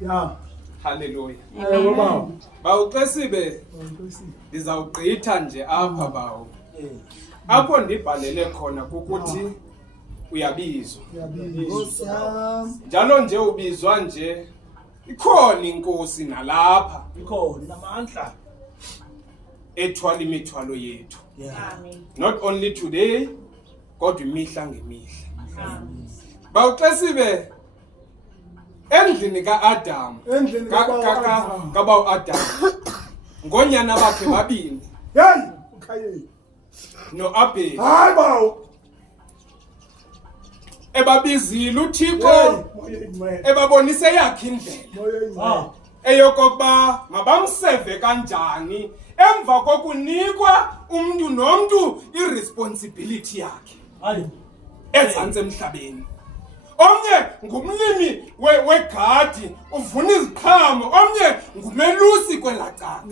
Yeah. Hallelujah. Baba. Bawo xesibe ndizawugqitha nje apha bawo. Apho ndibhalele khona kukuthi uyabizwa. Njalo nje ubizwa nje ikhona inkosi nalapha. Ikhona namandla. Ethwala imithwalo yethu. Amen. Not only today, kodwa imihla ngemihla. Amen. Bawo xesibe endlini kaAdam. Endlini kabawo Adam. Ngonyana bakhe babini. Hey, ukhayeni. No Abel. Hayi bawo. Ebabizile uThixo. Ebabonise yakhe indlela. Eyokokuba mabamseve kanjani emva kokunikwa umuntu nomuntu irresponsibility yakhe. Hayi. Ezantsi emhlabeni. Omnye ngumlimi wegadi uvuna iziqhamo, omnye ngumelusi kwelacala.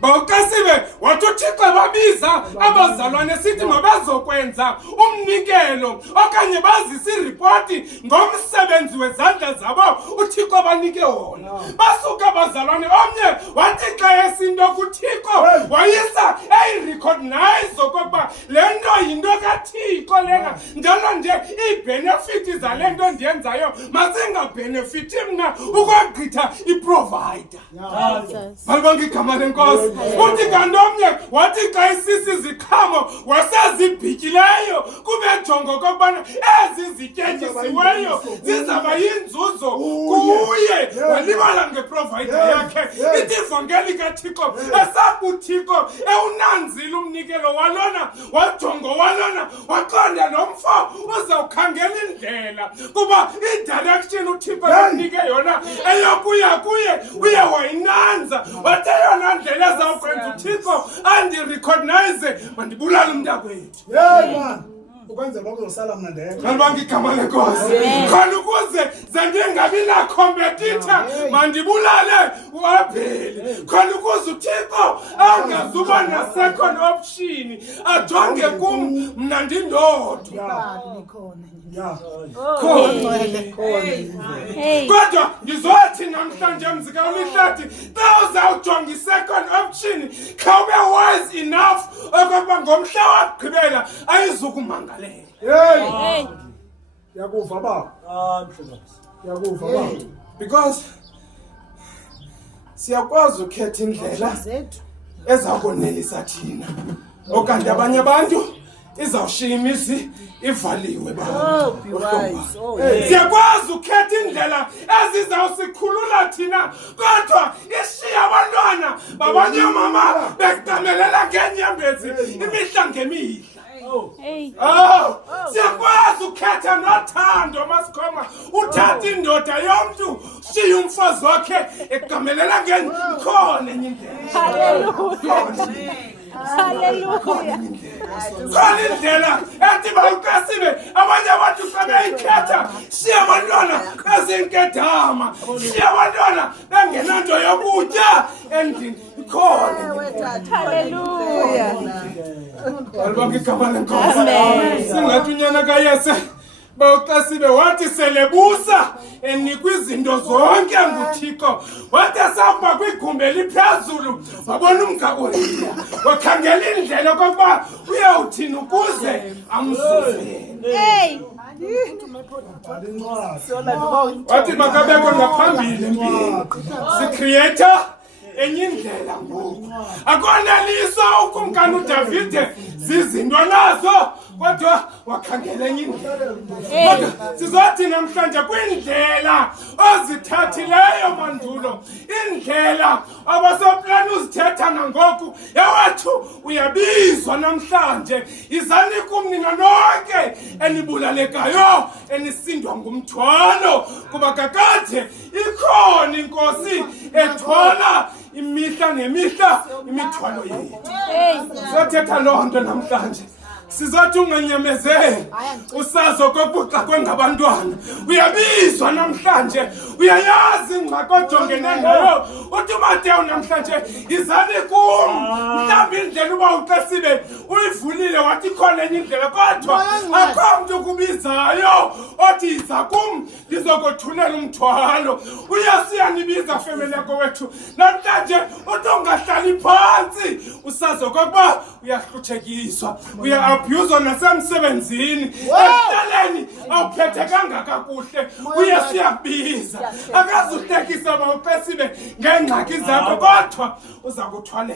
Bawuqesibe wathi uThixo babiza abazalwane sithi mabazokwenza umnikelo okanye bazise iripoti ngomsebenzi wezandla zabo uThixo banike wona. Basuka abazalwane omnye wathi xa esinto kuThixo wayisa eyirecognize okokuba lento yinto kaThixo lena njalo nje ibenefit zalento ndiyenzayo mazingabenefiti mna ukogqitha iprovider. Balibonke igama lenkosi. Uthi kantomnye wathi xa isisi ziqhamo wasezibhityileyo kube jongo kokubana ezi zityetyisiweyo zizaba yinzuzo kuye walibala ngeprovider yakhe. Ithi ivangeli kaThixo esabuThixo ewunanzile umnikelo walona wajongo walona waqonda nomfo uzawukhangela indlela kuba idirection uThixo emnike yona eyokuya kuye uye wayinanza wathi yona ndlela ezawukwenza uThixo andirecognize mandibulale umntakwethu. Hey man. Ukwenza lokho uzosala mna ndedwa. Balibonke igama lenkosi. Khona ukuze zendingabi na competitor mandibulale uAbel. Khona ukuze uThixo angazuba na second option ajonge kum mna ndindodwa. Kodwa ngizothi namhlanje mzika Ulihlathi xa uzawujonga i-second option khawube wise enough okokuba ngomhla wagqibela ayizukumangalela. Hey. Yakuva baba. Yakuva baba. Because siyakwazi ukhetha indlela ezakonelisa thina okanti abanye abantu izawushiya imizi ivaliwe baba. Siyakwazi ukhetha indlela ezizawusikhulula thina kodwa ishiya abantwana babanye mama bekudamelela ngenyembezi imihla ngemihla. Siyakwazi ukhetha nothando masikhoma uthatha indoda yomntu shiya umfazi wakhe ekudamelela ngekhona enye indlela. Hallelujah. Khona indlela ethi bawuqesibe abanye abantu sebeyikhetha shiya abantwana bezinkedama shiya abantwana bengenanto yokutya endlini ikhona. Hallelujah. Balibonke igama lenkosi. Singathi unyana kaYese bawuqesibe wathi selebusa enikwa izinto zonke nguThixo wathi sakuba kwigumbi eliphezulu wabona umgaboliya wakhangela indlela okokuba uyawuthini ukuze amzuzele. Wathi makabekho ngaphambili empini si-creator enye indlela ngoku akoneliso ukumkani uDavide zizinto nazo kodwa wakhangela enye indlela. Kodwa sizothi namhlanje kwindlela ozithathileyo mandulo indlela abasoplani uzithetha nangoku yawethu uyabizwa namhlanje izani kumnina nonke enibulalekayo enisindwa ngumthwalo kuba kakade ikhona inkosi ethwala imihla ngemihla imithwalo yethu. Sothetha loo nto namhlanje sizothi unganyamezeli usazo kokuxa kwengabantwana uyabizwa namhlanje uyayazi uyayazi ingxaki ojongene nayo uthi uMateyu namhlanje izani kum mhlawumbi indlela uba uXesibe uyivulile wathi khona enye indlela kodwa akho mntu ukubizayo othi iza kum ndizokothulela umthwalo uyasiyanibiza femeleko wethu namhlanje uthi ungahlali phantsi usazi okokuba uyahluthekiswa uya-abhuzwa nasemsebenzini ekuhlaleni awuphethe kangakakuhle uyasiyakubiza akazuhlekisa uba uXesibe ngeengxaki zakho kodwa uza kuthwalela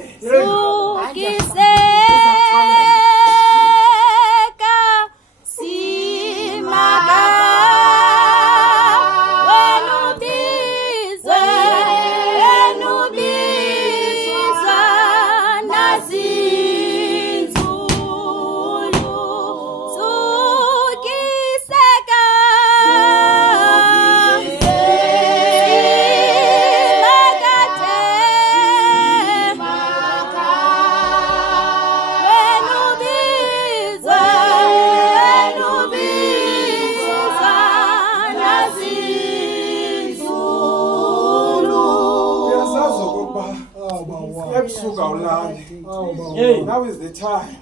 Now is the time.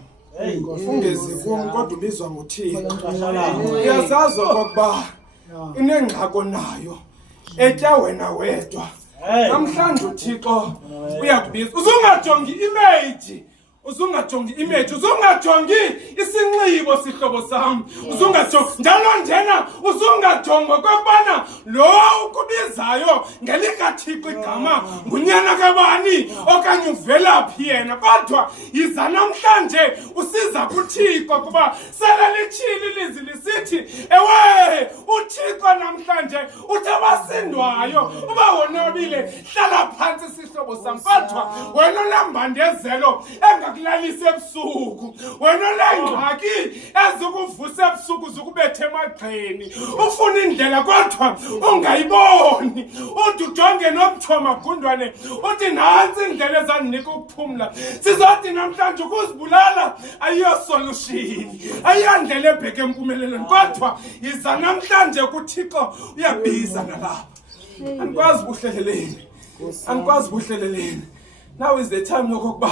Ungezi kum kodwa ubizwa nguThixo. Uyazazi okokuba inengxako nayo etya wena wedwa. Namhlanje uThixo uyakubiza. Uzungajongi image. Uzungajongi isinxibo sihlobo sam. Uzungajongi njalo njena uzungajonga kokubana lo ukubizayo ngelikaThixo igama ngunyana kabani okanye uvelaphi yena kodwa yiza namhlanje usiza kuThixo kuba sele litshili ilizwi lisithi ewe uThixo namhlanje uthi abasindwayo uba wonwabile hlala phantsi sihlobo sam kodwa wena onambandezelo kulalisa ebusuku wena olengxaki ezikuvusa ebusuku zikubethe emagxeni ufuna indlela kodwa ungayiboni uthi ujonge nomthoma gundwane uthi nantsi indlela ezandinika ukuphumla sizothi namhlanje ukuzibulala ayiyo solution ayiyandlela ebheke empumelelweni kodwa yiza namhlanje kuThixo uyabiza nalapha andikwazi buhleleleni now is the time yokokuba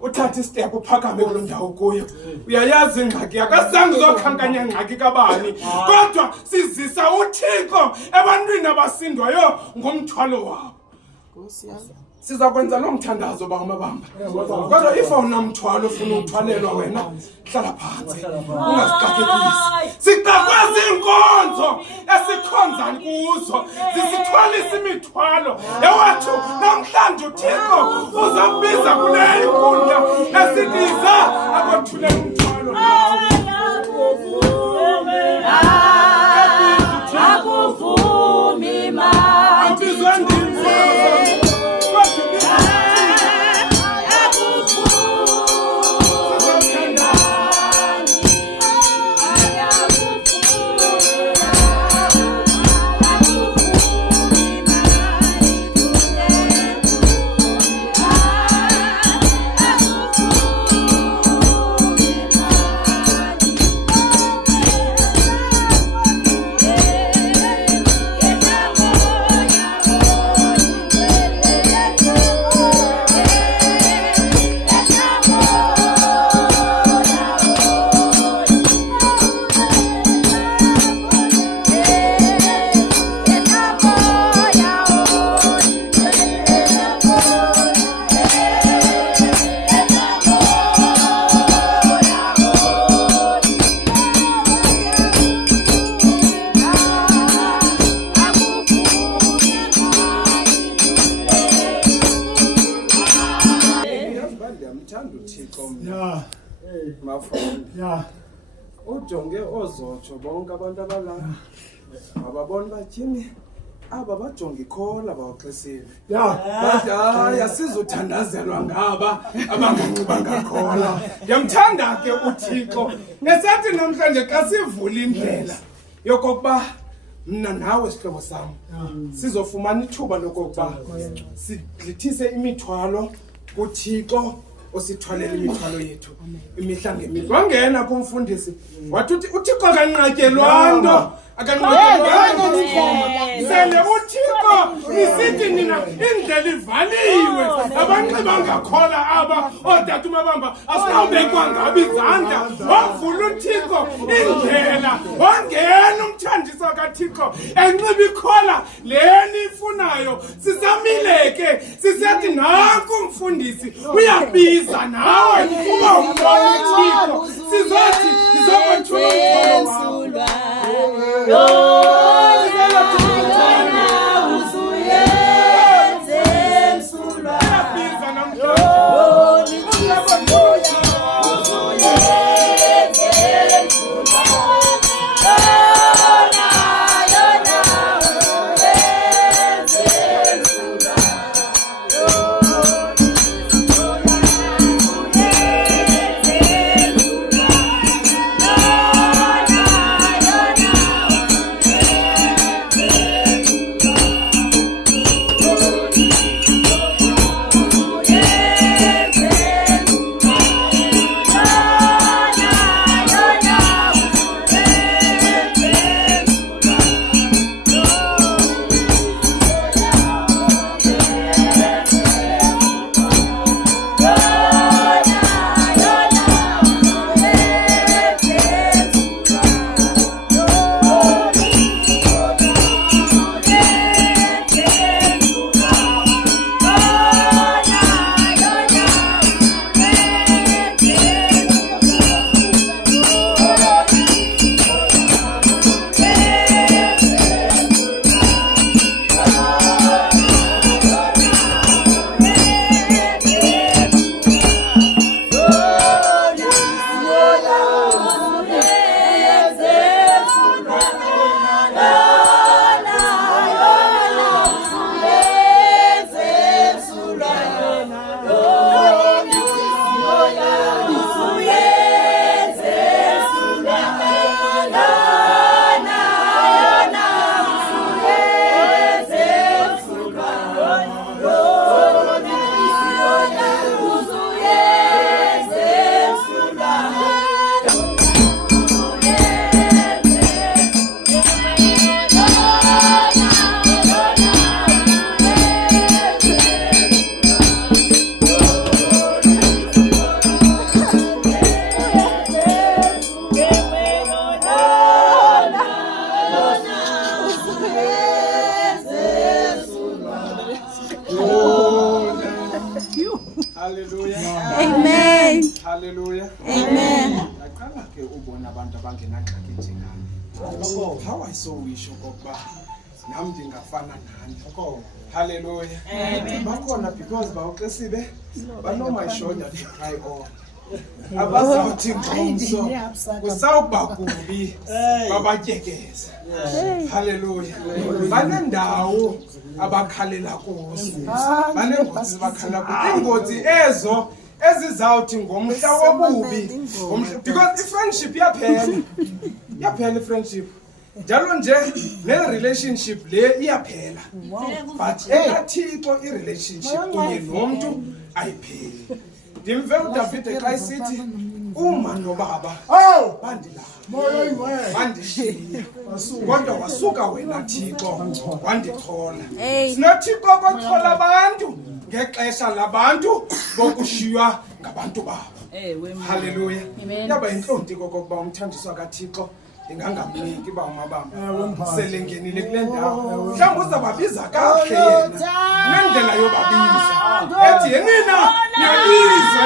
uthatha istep uphakame kuloo ndawo kuyo uyayazi ingxaki akazange uzokhankanya ngxaki kabani kodwa sizisa uThixo ebantwini abasindwayo ngomthwalo wabo siza kwenza lo mthandazo bamabamba kodwa if awunamthwalo ufuna uthwalelwa wena hlala phansi ungazixakekisi sixakwe zinkonzo esikhonza kuzo zisithwalisa imithwalo ewethu namhlanje uThixo uzakubiza kule inkundla esidiza akothulela umthwalo nawe akuvumi manje ujonge ozotsho bonke abantu abalapha ababona batyhini aba bajonge ikhola bawuXesibe bathi hayi asizothandazelwa ngaba abanganxiba ngakhola ndiyamthanda ke uThixo nesathi namhlanje xa sivula indlela yokokuba mna nawe sihlobo sam sizofumana ithuba lokokuba sigqithise imithwalo kuThixo osithwalela imithwalo yethu imihla ngemihla wangena kumfundisi wathi uThixo akanqatyelwa nto akanqatyelwa nto sele uThixo Thixo isithi nina indlela ivaliwe abanxiba ngakhola aba oodade umabamba asinawubekwa ngabo izandla wavula uThixo indlela wangena umthandiso kaThixo enxiba ikhola leni ifunayo sisamileke sisethi nanku umfundisi uyabiza nawe uba umbona uThixo sizothi sizokwethula umtholo Hallelujah. Amen. Hallelujah. Amen. Aqala ke ubona abantu abangenangxaki njengami. How I so wish okokuba nami ndingafana nani. Hallelujah. Amen. Bakhona because bawuxesibe bano my shoulder to cry on. Abazawuthi ngomso kusawuba kubi babatyekeza. Hallelujah. Banendawo abakhalela kuzo. Banengozi bakhala kuzo. Ingozi ezo ezizawuthi ngomhla wobubi. Because i-friendship iyaphela. Iyaphela i-friendship. Njalo nje ne-relationship le iyaphela. But ekaThixo i-relationship kunye nomuntu ayipheli. Ndimve uDavid xa esithi uma nobaba bandishiya kodwa wasuka wena Thixo wandikhola. SinoThixo okhola abantu ngexesha labantu bokushiywa ngabantu babo. Hallelujah. Yaba intlonti kokuba umthandiswa kaThixo ingangamniki ba umabamba sele ngenile kule ndawo mhlawumbi uzababiza kahle yena nendlela yobabiza ethi yenina nabiza